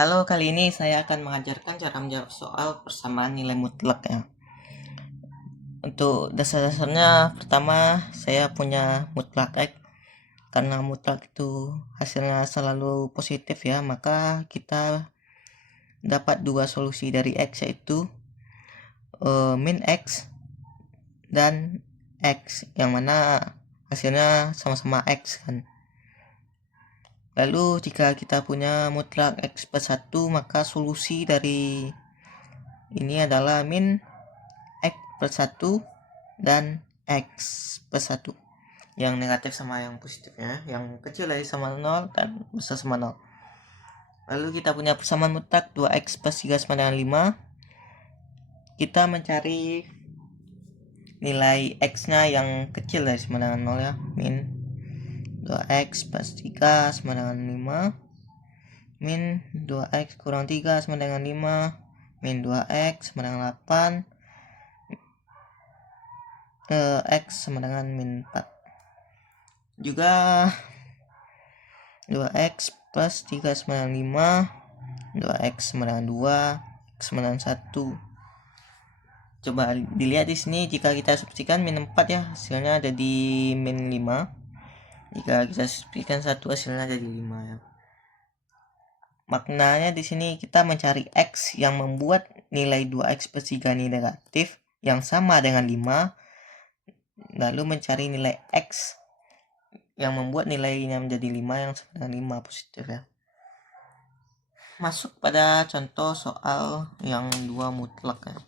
Halo, kali ini saya akan mengajarkan cara menjawab soal persamaan nilai mutlak ya. Untuk dasar-dasarnya, pertama saya punya mutlak X. Karena mutlak itu hasilnya selalu positif ya, maka kita dapat dua solusi dari X, yaitu min X dan X, yang mana hasilnya sama-sama X kan. Lalu jika kita punya mutlak X plus 1, maka solusi dari ini adalah min X plus 1 dan X plus 1, yang negatif sama yang positif ya, yang kecil dari sama 0 dan besar sama 0. Lalu kita punya persamaan mutlak 2x plus 3 sama dengan 5. Kita mencari nilai x nya yang kecil dari sama dengan 0 ya, min 2x plus 3 sama dengan 5 min 2x kurang 3 sama dengan 5 min 2x sama dengan 8 x sama dengan min 4. Juga 2x plus 3 sama dengan 5, 2x sama dengan 2, x sama dengan 1. Coba dilihat di sini, jika kita substitusikan min 4 ya, hasilnya ada di min 5. Jika kita substitusikan 1, hasilnya ada di 5 ya. Maknanya di sini kita mencari x yang membuat nilai 2x plus 3 ini negatif yang sama dengan 5, lalu mencari nilai x yang membuat nilainya menjadi 5 yang sama dengan 5 positif ya. Masuk pada contoh soal yang 2 mutlak ya.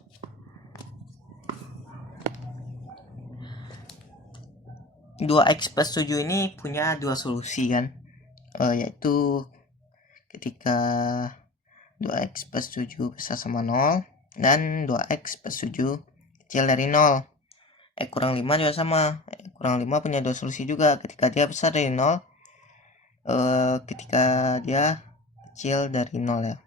2x plus 7 ini punya dua solusi kan, yaitu ketika 2x plus 7 besar sama 0 dan 2x plus 7 kecil dari 0. Kurang 5 juga sama, kurang 5 punya dua solusi juga, ketika dia besar dari 0, ketika dia kecil dari 0 ya.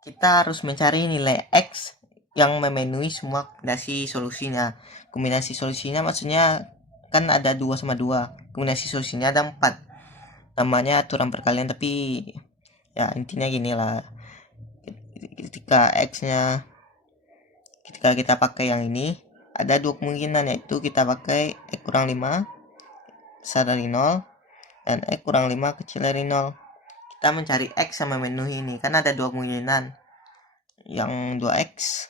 Kita harus mencari nilai x yang memenuhi semua kombinasi solusinya. Kombinasi solusinya maksudnya kan ada 2 sama 2, kombinasi solusinya ada 4. Namanya aturan perkalian, tapi ya intinya gini lah, ketika x nya ketika kita pakai yang ini ada dua kemungkinan, yaitu kita pakai x kurang 5 besar dari 0 dan x kurang 5 kecil dari 0. Kita mencari x yang memenuhi ini, kan ada dua kemungkinan, yang 2x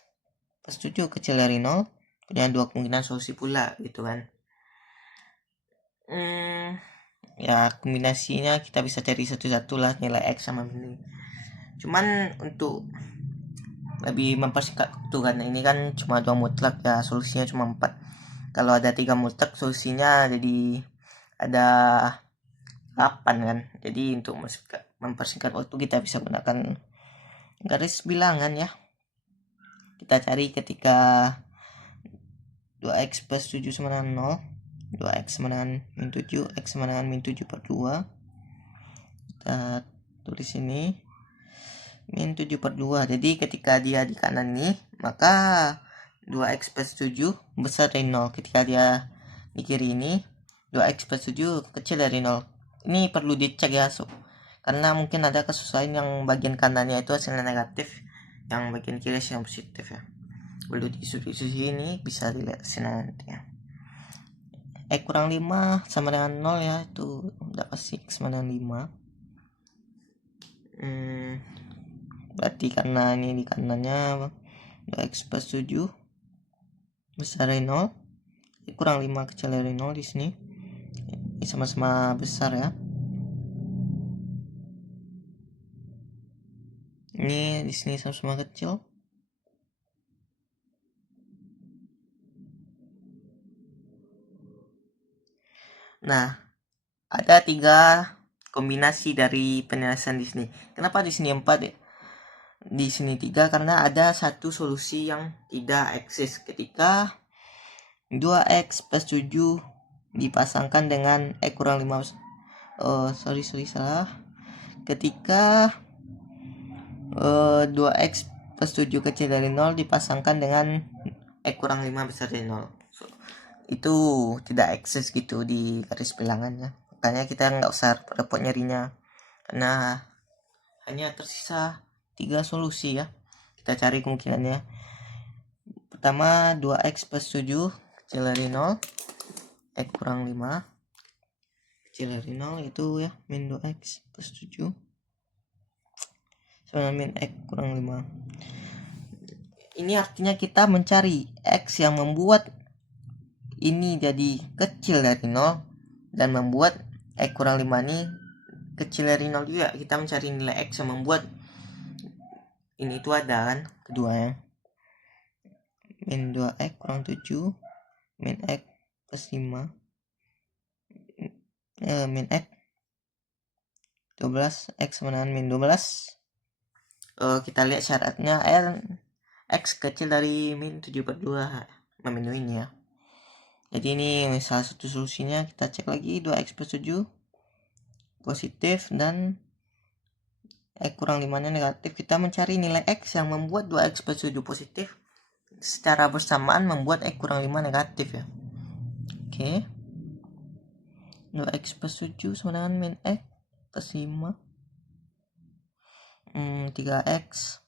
plus 7 kecil dari 0 punya dua kemungkinan solusi pula gitu kan. Ya kombinasinya kita bisa cari satu-satu lah nilai x sama ini. Cuman untuk lebih mempersingkat waktu kan, ini kan cuma dua mutlak ya, solusinya cuma 4. Kalau ada 3 mutlak solusinya jadi ada 8 kan. Jadi untuk mempersingkat waktu kita bisa gunakan garis bilangan ya. Kita cari ketika 2x plus 7 sama dengan 0, 2x sama dengan min 7, x sama dengan min 7 per 2. Kita tulis ini min 7 per 2. Jadi ketika dia di kanan nih, maka 2x plus 7 besar dari 0. Ketika dia di kiri ini, 2x plus 7 kecil dari 0. Ini perlu dicek ya sob, karena mungkin ada kesusahan yang bagian kanannya itu hasilnya negatif, yang bagian kiri hasilnya positif ya. Perlu disubstitusi, ini bisa dilihat sini nanti ya. X kurang 5 sama dengan 0 ya, itu udah pasti X sama dengan 5. Berarti karena ini di kanannya 2x plus 7 besar dari 0, kurang 5 kecil dari 0 di sini. Ini sama-sama besar ya. Ini di sini sama-sama kecil. Nah, ada 3 kombinasi dari penyelesaian di sini. Kenapa di sini 4 ya? Di sini 3 karena ada satu solusi yang tidak eksis ketika 2x plus 7 dipasangkan dengan x kurang 5. Salah. Ketika 2x plus 7 kecil dari 0 dipasangkan dengan x kurang 5 besar dari 0. Itu tidak eksis gitu di garis bilangannya. Makanya kita nggak usah repot nyarinya. Nah, hanya tersisa 3 solusi ya. Kita cari kemungkinannya. Pertama, 2x plus 7 kecil dari 0, x kurang 5 kecil dari 0 itu ya, min 2x plus 7 sama min x kurang 5. Ini artinya kita mencari x yang membuat ini jadi kecil dari 0 dan membuat x kurang 5 ini kecil dari 0 juga. Kita mencari nilai x yang membuat ini itu ada kan, keduanya. Min 2x kurang 7 min x plus 5 min x 12 x sama dengan min 12. Kita lihat syaratnya x kecil dari min 7/2 memenuhinya. Jadi ini salah satu solusinya. Kita cek lagi 2x plus 7 positif dan x kurang 5 nya negatif. Kita mencari nilai x yang membuat 2x plus 7 positif secara bersamaan membuat x kurang 5 negatif ya. Oke. 2x plus 7 sama dengan min x plus 5 3x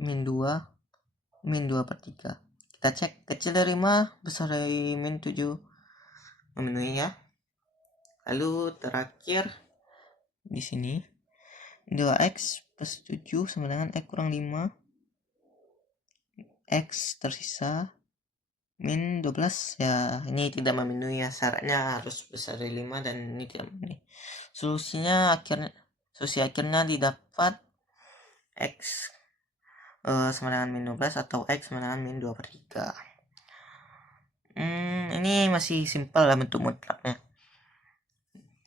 min 2 per 3. Kita cek kecil dari 5 besar dari min 7 memenuhi ya. Lalu terakhir di sini 2x plus 7 sama dengan x kurang 5, x tersisa min 12 ya. Ini tidak memenuhi ya, syaratnya harus besar dari 5 dan ini tidak memenuhi. Solusi akhirnya didapat x sama dengan min 12 atau x sama dengan min 2 per 3. Ini masih simpel lah bentuk mutlaknya.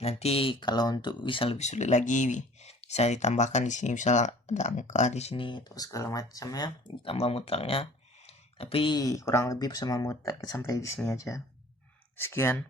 Nanti kalau untuk bisa lebih sulit lagi bisa ditambahkan di sini, bisa ada angka di sini atau segala macamnya ditambah mutlaknya. Tapi kurang lebih bersama mutlak sampai di sini aja. Sekian.